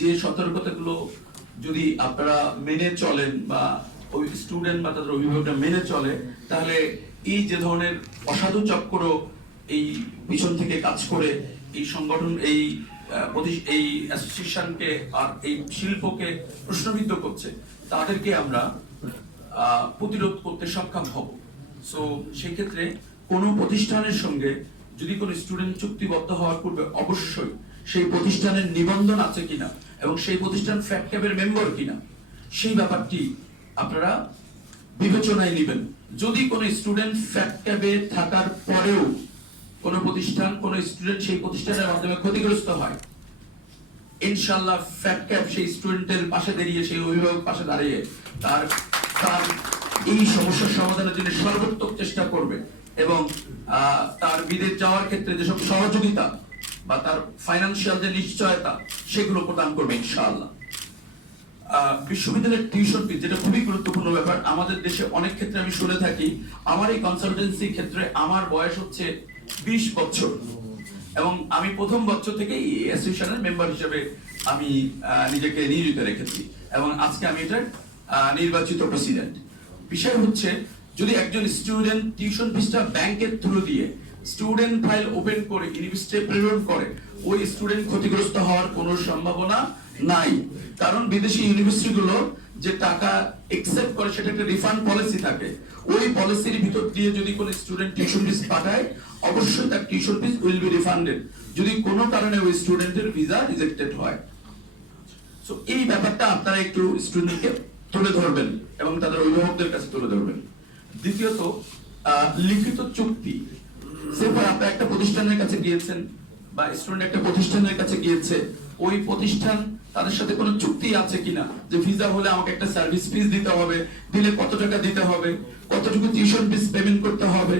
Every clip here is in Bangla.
যে সতর্কতাগুলো যদি আপনারা মেনে চলেন বা ওই স্টুডেন্ট বা তাদের অভিভাবকরা মেনে চলে, তাহলে এই যে ধরনের অসাধু চক্র এই পিছন থেকে কাজ করে এই সংগঠন এই অ্যাসোসিয়েশনকে আর এই শিল্পকে প্রশ্নবিদ্ধ করছে, তাদেরকে আমরা প্রতিরোধ করতে সক্ষম হব। সো সেই ক্ষেত্রে কোনো প্রতিষ্ঠানের সঙ্গে যদি কোনো স্টুডেন্ট চুক্তিবদ্ধ হওয়ার পূর্বে অবশ্যই সেই প্রতিষ্ঠানের নিবন্ধন আছে কিনা এবং সেই প্রতিষ্ঠান ফ্যাটক্যাবের মেম্বার কিনা সেই ব্যাপারটি আপনারা বিবেচনায় নেবেন। যদি কোনো স্টুডেন্ট ফ্যাটক্যাবে থাকার পরেও কোনো প্রতিষ্ঠান কোনো স্টুডেন্ট সেই প্রতিষ্ঠানের মাধ্যমে ক্ষতিগ্রস্ত হয়, ইনশাআল্লাহ ফ্যাটক্যাব সেই স্টুডেন্টের পাশে দাঁড়িয়ে, সেই অভিভাবক পাশে দাঁড়িয়ে তার এই সমস্যার সমাধানের জন্য সর্বোত্তম চেষ্টা করবে এবং তার বিদেশ যাওয়ার ক্ষেত্রে যেসব সহযোগিতা বা তার ফাইন্যান্সিয়াল যে নিশ্চয়তা সেগুলো প্রদান করবে ইনশাআল্লাহ। বিশ্ববিদ্যালয়ের টিউশন ফি যেটা খুবই গুরুত্বপূর্ণ ব্যাপার, আমাদের দেশে অনেক ক্ষেত্রে আমি শুনে থাকি, আমার এই কনসালটেন্সি ক্ষেত্রে আমার বয়স হচ্ছে 20 বছর এবং আমি প্রথম বছর থেকে এই অ্যাসোসিয়েশনের মেম্বার হিসেবে আমি নিজেকে নিয়োজিত রেখেছি এবং আজকে আমি এটার নির্বাচিত প্রেসিডেন্ট। বিষয় হচ্ছে, যদি একজন স্টুডেন্ট টিউশন ফিসটা ব্যাংকের থ্রু দিয়ে স্টুডেন্ট ফাইল ওপেন করে ইউনিভার্সিটি প্রেরণ করে, ওই স্টুডেন্ট ক্ষতিগ্রস্ত হওয়ার কোনো সম্ভাবনা নাই। কারণ বিদেশি ইউনিভার্সিটিগুলো যে টাকা একসেপ্ট করে সেটা একটা রিফান্ড পলিসি থাকে, ওই পলিসির ভিতর দিয়ে যদি কোনো স্টুডেন্ট টিউশন ফিস পাঠায় অবশ্যই তার tuition fees will be refunded যদি কোনো কারণে ওই স্টুডেন্টের ভিসা রিজেক্টেড হয়। সো এই ব্যাপারটা আপনারা একটু স্টুডেন্টকে তুলে ধরবেন এবং তাদের অভিভাবকদের কাছে তুলে ধরবেন। দ্বিতীয়ত, লিখিত চুক্তি। সেরপর আপনারা একটা প্রতিষ্ঠানের কাছে গিয়েছেন বা স্টুডেন্ট একটা প্রতিষ্ঠানের কাছে গিয়েছে, ওই প্রতিষ্ঠান তাদের সাথে কোনো চুক্তি আছে কিনা যে ভিসা হলে আমাকে একটা সার্ভিস ফিস দিতে হবে, দিলে কত টাকা দিতে হবে, কতটুকু টিউশন ফিস পেমেন্ট করতে হবে,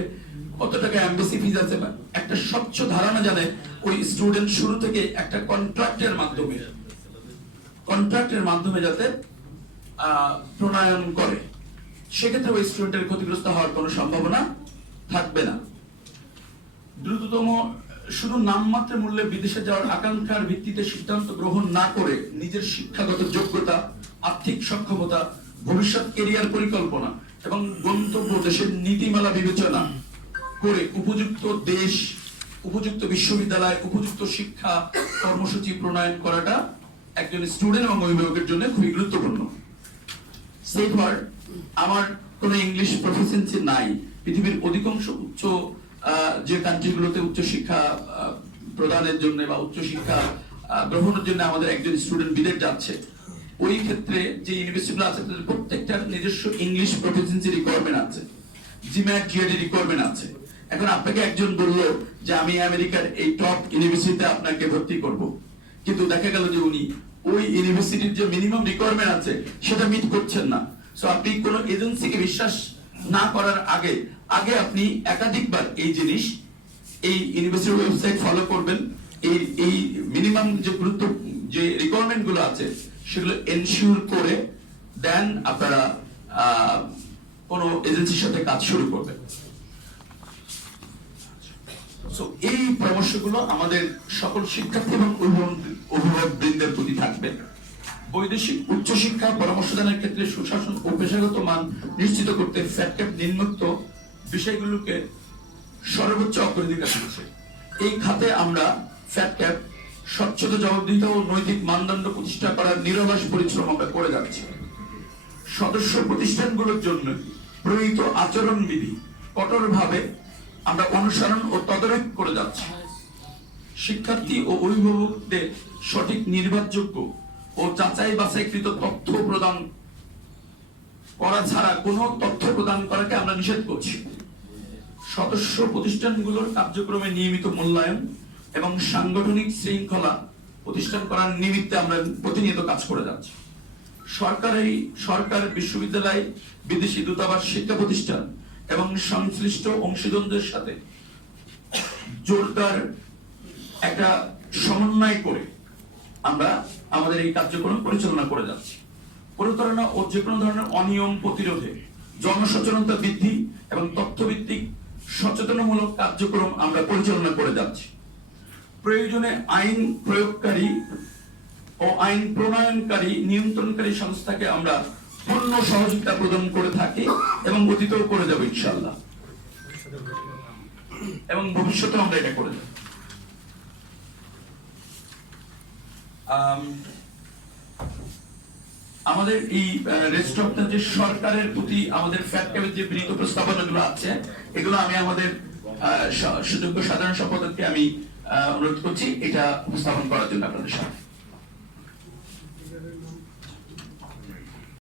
কত টাকা এমবেসি ফিস আছে, একটা স্বচ্ছ ধারণা জানে ওই স্টুডেন্ট শুরু থেকে একটা কন্ট্রাক্টের মাধ্যমে যাতে প্রণয়ন করে, সেক্ষেত্রে ওই স্টুডেন্টের ক্ষতিগ্রস্ত হওয়ার কোনো সম্ভাবনা থাকবে না। দ্রুততম, শুধু নামমাত্র মূল্যে বিদেশে যাওয়ার আকাঙ্ক্ষার ভিত্তিতে সিদ্ধান্ত গ্রহণ না করে নিজের শিক্ষাগত যোগ্যতা, আর্থিক সক্ষমতা, ভবিষ্যৎ কেরিয়ার পরিকল্পনা এবং গন্তব্য দেশের নীতিমালা বিবেচনা করে উপযুক্ত দেশ, উপযুক্ত বিশ্ববিদ্যালয়, উপযুক্ত শিক্ষা কর্মসূচি প্রণয়ন করাটা একজন স্টুডেন্ট এবং অভিভাবকের জন্য খুবই গুরুত্বপূর্ণ। সেফার, আমার কোনো ইংলিশ প্রফিসিয়েন্সি নাই। পৃথিবীর অধিকাংশ উচ্চ যে কান্ট্রিগুলোতে উচ্চ শিক্ষা প্রদানের জন্য বা উচ্চ শিক্ষা গ্রহণের জন্য আমাদের একজন স্টুডেন্ট বিদেশ যাচ্ছে, ওই ক্ষেত্রে যে ইউনিভার্সিটিগুলো আছে তাদের প্রত্যেকটার নিজস্ব ইংলিশ প্রফিসিয়েন্সি রিকোয়ারমেন্ট আছে, জিম্যাট জিএডি রিকোয়ারমেন্ট আছে। এখন আপনাকে একজন বললো যে আমি আমেরিকার এই টপ ইউনিভার্সিটিতে আপনাকে ভর্তি করব, কিন্তু দেখা গেল যে উনি ওই ইউনিভার্সিটির যে মিনিমাম রিকোয়ারমেন্ট আছে সেটা মিট করছেন না। সো আপনি কোনো এজেন্সিকে বিশ্বাস না করার আগে আপনি একাধিকবার এই জিনিস, এই ইউনিভার্সিটির ওয়েবসাইট ফলো করবেন, এই মিনিমাম যে রিকোয়ারমেন্ট গুলো আছে সেগুলো এনশিওর করে দেন আপনারা কোনো এজেন্সির সাথে কাজ শুরু করবেন। সো এই পরামর্শগুলো আমাদের সকল শিক্ষার্থী এবং অভিভাবকবৃন্দের প্রতি থাকবে। বৈদেশিক উচ্চশিক্ষা পরামর্শদানের ক্ষেত্রে সুশাসন ও পেশাগত মান নিশ্চিত করতে ফ্যাটক্যাব নিম্নোক্ত বিষয়গুলোকে সর্বোচ্চ অগ্রাধিকার দিচ্ছে। এই খাতে আমরা ফ্যাটক্যাব স্বচ্ছতা, জবাবদিহিতা ও নৈতিক মানদণ্ড প্রতিষ্ঠা করার নিরলস পরিশ্রম আমরা করে যাচ্ছি। সদস্য প্রতিষ্ঠানগুলোর জন্য প্রণীত আচরণবিধি কঠোরভাবে আমরা অনুসরণ ও তদারক করে যাচ্ছি। শিক্ষার্থী ও অভিভাবকদের সঠিক, নির্ভরযোগ্য ও যাচাই বাছাইকৃত তথ্য প্রদান করা ছাড়া কোনো তথ্য প্রদান করাকে আমরা নিষেধ করছি। সদস্য প্রতিষ্ঠানগুলোর কার্যক্রমে নিয়মিত মূল্যায়ন এবং সাংগঠনিক শৃঙ্খলা প্রতিষ্ঠান করার নিমিত্তে আমরা প্রতিনিয়ত কাজ করে যাচ্ছি। সরকার, বিশ্ববিদ্যালয়, বিদেশি দূতাবাস, শিক্ষা প্রতিষ্ঠান এবং সংশ্লিষ্ট অংশীদারদের সাথে জোরদার একটা সমন্বয় করে আমরা আমাদের এই কার্যক্রম পরিচালনা করে যাচ্ছি। প্রতারণা ও যে কোনো ধরনের অনিয়ম প্রতিরোধে জনসচেতনতা বৃদ্ধি এবং তথ্যভিত্তিক সচেতনমূলক কার্যক্রম আমরা পরিচালনা করে যাচ্ছি। প্রয়োজনে আইন প্রয়োগকারী ও আইন প্রণয়নকারী নিয়ন্ত্রণকারী সংস্থাকে আমরা পূর্ণ সহযোগিতা প্রদান করে থাকি এবং অতীতেও করে যাব ইনশাআল্লাহ, এবং ভবিষ্যতে আমরা এটা করে যাব। আমাদের এই রেস্টুরেন্টটা যে সরকারের প্রতি আমাদের ফ্যাক্টরের যে বিনীত প্রস্তাবনাগুলো আছে, এগুলো আমি আমাদের সুযোগ্য সাধারণ সম্পাদককে আমি অনুরোধ করছি এটা উপস্থাপন করার জন্য আপনাদের সামনে।